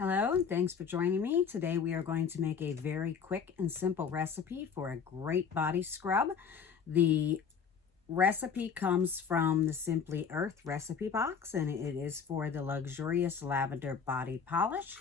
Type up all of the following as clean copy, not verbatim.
Hello, and thanks for joining me. Today we are going to make a very quick and simple recipe for a great body scrub. The recipe comes from the Simply Earth recipe box, and it is for the luxurious lavender body polish.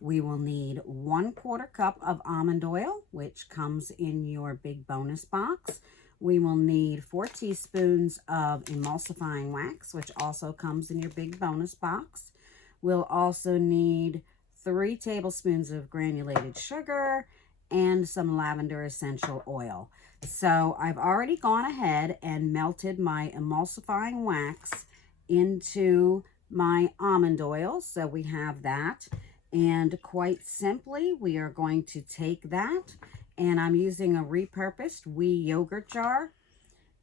We will need 1/4 cup of almond oil, which comes in your big bonus box. We will need 4 teaspoons of emulsifying wax, which also comes in your big bonus box. We'll also need 3 tablespoons of granulated sugar and some lavender essential oil. So I've already gone ahead and melted my emulsifying wax into my almond oil. So we have that. And quite simply, we are going to take that, and I'm using a repurposed wee yogurt jar,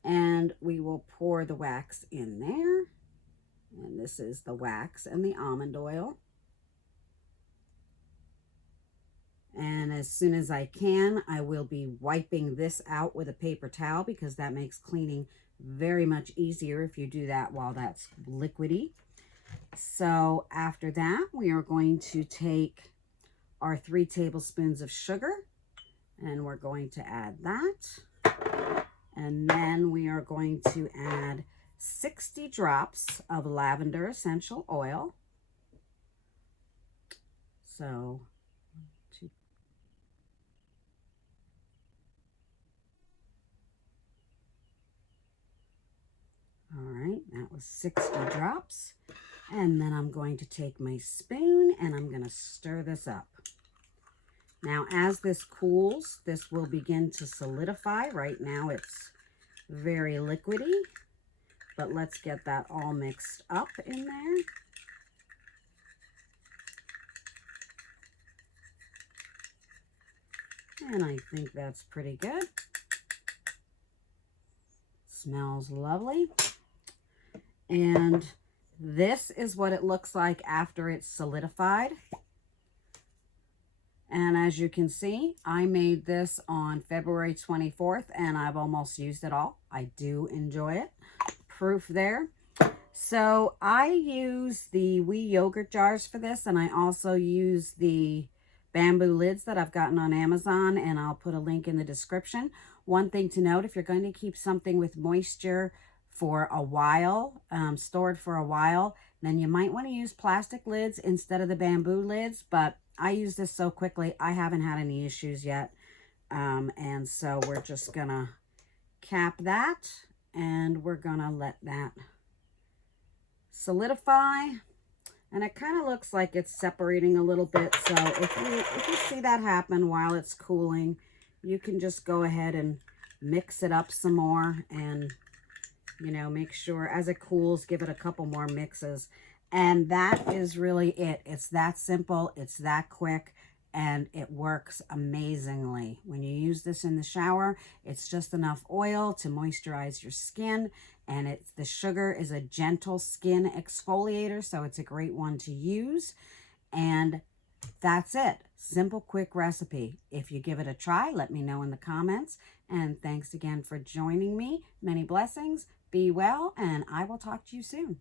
and we will pour the wax in there. And this is the wax and the almond oil. And as soon as I can, I will be wiping this out with a paper towel because that makes cleaning very much easier if you do that while that's liquidy. So after that, we are going to take our 3 tablespoons of sugar, and we're going to add that. And then we are going to add 60 drops of lavender essential oil. So all right, that was 60 drops. And then I'm going to take my spoon and I'm going to stir this up. Now, as this cools, this will begin to solidify. Right now, it's very liquidy, but let's get that all mixed up in there. And I think that's pretty good. Smells lovely. And this is what it looks like after it's solidified. And as you can see, I made this on February 24th, and I've almost used it all. I do enjoy it. Proof there. So I use the wee yogurt jars for this, and I also use the bamboo lids that I've gotten on Amazon, and I'll put a link in the description. One thing to note, if you're going to keep something with moisture for a while, stored for a while, then you might want to use plastic lids instead of the bamboo lids, but I use this so quickly, I haven't had any issues yet. And so we're just gonna cap that, and we're gonna let that solidify. And it kind of looks like it's separating a little bit. So if you see that happen while it's cooling, you can just go ahead and mix it up some more, and you know, make sure as it cools, give it a couple more mixes. And that is really it. It's that simple, it's that quick, and it works amazingly. When you use this in the shower, it's just enough oil to moisturize your skin, and the sugar is a gentle skin exfoliator, so it's a great one to use. And that's it. Simple, quick recipe. If you give it a try, let me know in the comments. And thanks again for joining me. Many blessings. Be well, and I will talk to you soon.